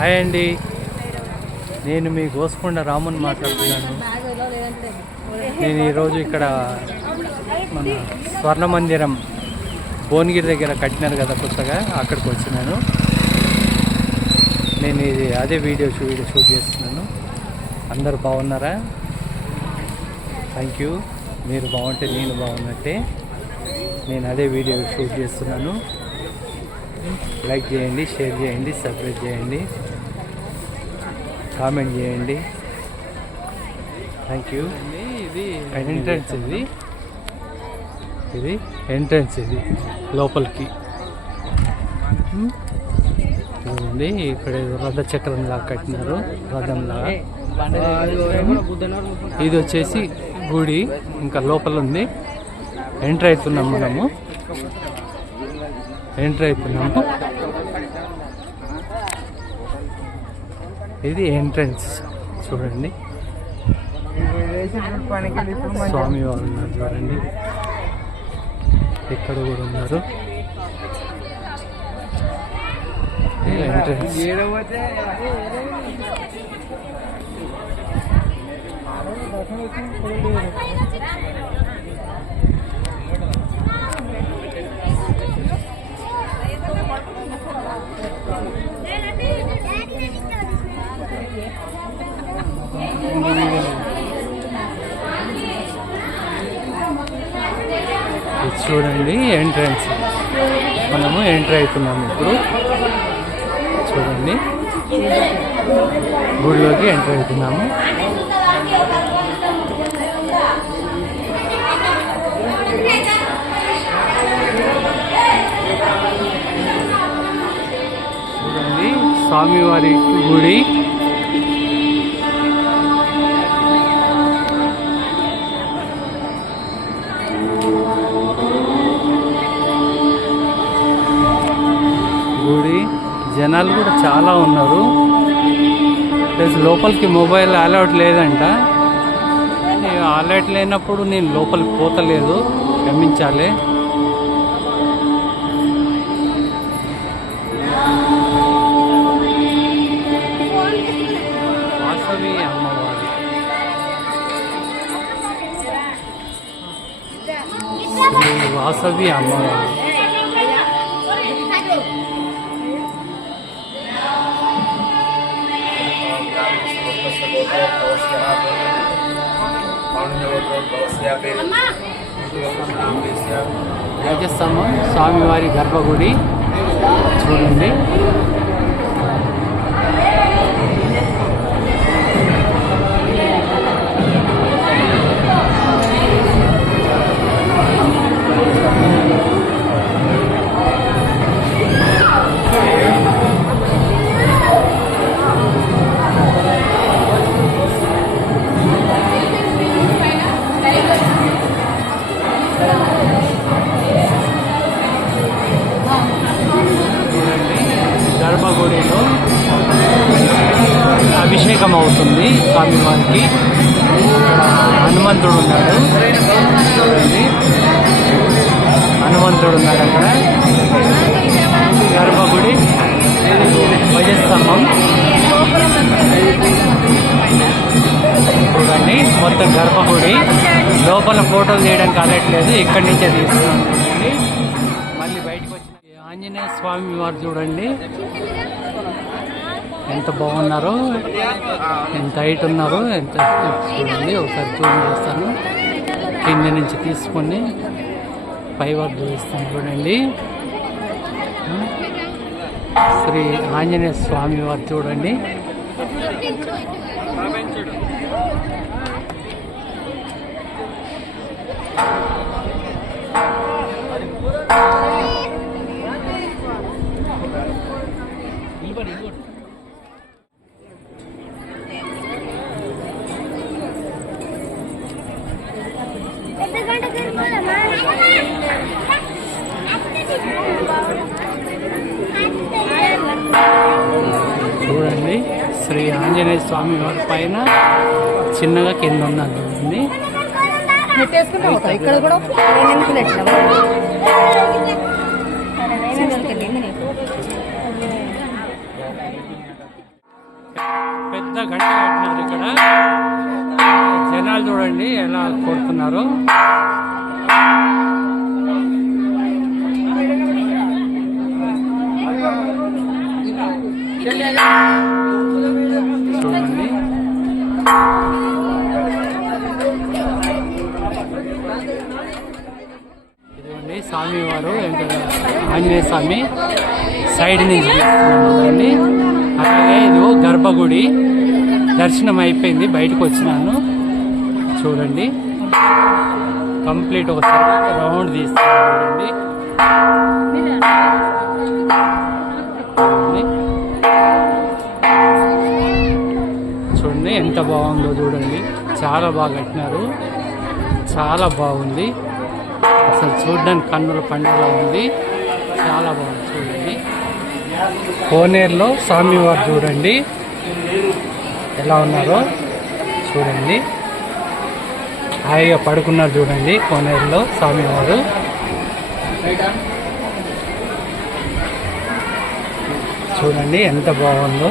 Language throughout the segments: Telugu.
హాయ్ అండి, నేను మీ గోసుకొండ రాముని మాట్లాడుతున్నాను. నేను ఈరోజు ఇక్కడ మన స్వర్ణ మందిరం భువనగిరి దగ్గర కట్టినారు కదా కొత్తగా, అక్కడికి వచ్చినాను. నేను ఇది అదే వీడియో షూట్ చేస్తున్నాను. అందరు బాగున్నారా? Thank you. మీరు బాగుంటే నేను బాగున్నట్టే. నేను అదే వీడియో షూట్ చేస్తున్నాను. లైక్ చేయండి, షేర్ చేయండి, సబ్స్క్రైబ్ చేయండి, కామెంట్ చేయండి. Thank you. ఇది ఎంట్రన్స్, ఇది ఎంట్రన్స్, ఇది లోపలికి చూడండి. ఇక్కడ రథ చక్రంలా కట్టినారు, రథంలాగా. ఇది వచ్చేసి గుడి, ఇంకా లోపల ఉంది. ఎంటర్ అవుతున్నాం, మనము ఎంటర్ అవుతున్నాము. ఇది ఎంట్రన్స్ చూడండి. స్వామి వారు ఉన్నారు చూడండి, ఇక్కడ కూడా ఉన్నారు. ఎంట్రన్స్. చూడండి ఎంట్రన్స్, మనము ఎంటర్ అవుతున్నాము ఇప్పుడు. చూడండి, గుడిలోకి ఎంటర్ అవుతున్నాము. చూడండి, స్వామివారి గుడి. జనాలు కూడా చాలా ఉన్నారు. ప్లస్ లోపలికి మొబైల్ అలౌట్ లేదంట. అలౌట్ లేనప్పుడు నేను లోపలికి పోతలేదు, క్షమించాలి. వాసవి అమ్మవారు, వాసవి అమ్మవారు. రాజస్థానం స్వామివారి గర్భగుడి చూడండి. గర్భగుడిలో అభిషేకం అవుతుంది స్వామివారికి. హనుమంతుడు ఉన్నాడు చూడండి, హనుమంతుడు ఉన్నాడు అక్కడ. గర్భగుడి, ధ్వజస్తంభం చూడండి. మొత్తం గర్భగుడి లోపల ఫోటోలు తీయడానికి కాలేట్లేదు, ఇక్కడి నుంచే తీస్తున్నాం. మళ్ళీ బయటకు వచ్చిన ఆంజనేయ స్వామి వారు చూడండి ఎంత బాగున్నారో, ఎంత హైట్ ఉన్నారో, ఎంత చూడండి. ఒకసారి జూమ్ చేస్తాను, కింద నుంచి తీసుకొని పై వరకు చూపిస్తాను చూడండి. శ్రీ ఆంజనేయ స్వామి వారు చూడండి. చూడండి, శ్రీ ఆంజనేయ స్వామి వారి పైన చిన్నగా కింద ఉన్నది. ఇక్కడ కూడా గంట కట్టినారు ఇక్కడ. జనాలు చూడండి ఎలా కొడుతున్నారు. చూడండి ఇదిగోండి స్వామి వారు ఆంజనేయ స్వామి సైడ్ నుంచి చూడండి. అలాగే ఇది గర్భగుడి దర్శనం అయిపోయింది, బయటకు వచ్చినాను. చూడండి కంప్లీట్ ఒకసారి రౌండ్ తీస్తాను. చూడండి ఎంత బాగుందో చూడండి. చాలా బాగా కట్టినారు, చాలా బాగుంది. అసలు చూడడానికి కన్నుల పండుగ ఉంది, చాలా బాగుంది. చూడండి కోనేరులో స్వామివారు చూడండి ఎలా ఉన్నారో. చూడండి హాయిగా పడుకున్నారు చూడండి కోనేరులో స్వామివారు. చూడండి ఎంత బాగుందో.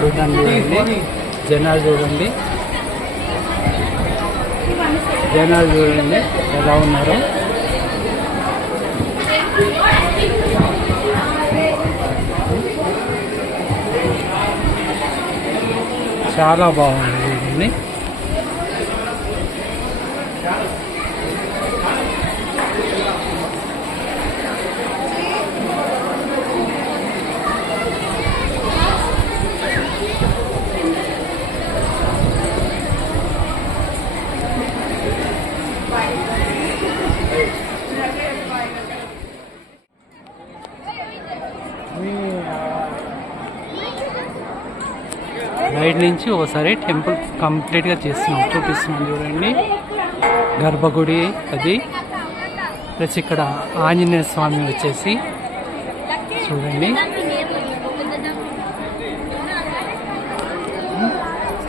చూడండి జనాలు చూడండి, జనాలు చూడండి ఎలా ఉన్నారు. చాలా బాగుంది చూడండి. రైడ్ నుంచి ఒకసారి టెంపుల్ కంప్లీట్గా చూపిస్తున్నాం చూడండి. గర్భగుడి అది ప్లస్ ఇక్కడ ఆంజనేయ స్వామి వచ్చేసి చూడండి.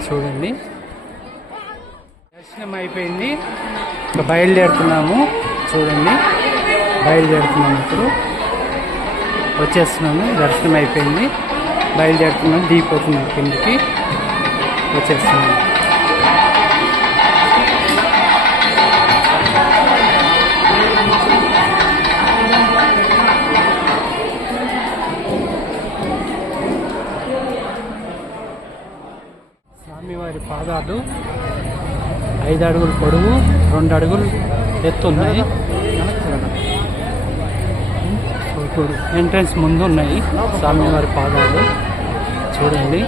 చూడండి దర్శనం అయిపోయింది, ఇంకా బయలుదేరుతున్నాము. చూడండి బయలుదేరుతున్నాము, ఇప్పుడు వచ్చేస్తున్నాము. దర్శనం అయిపోయింది, బయలుదేరుతున్నాం. దిగిపోతున్నాం, కిందకి వచ్చేస్తున్నాం. స్వామివారి పాదాలు 5 అడుగులు పొడవు, 2 అడుగులు ఎత్తున్నాయి. ఎంట్రన్స్ ముందు ఉన్నాయి స్వామివారి పాదాలు. చూడండి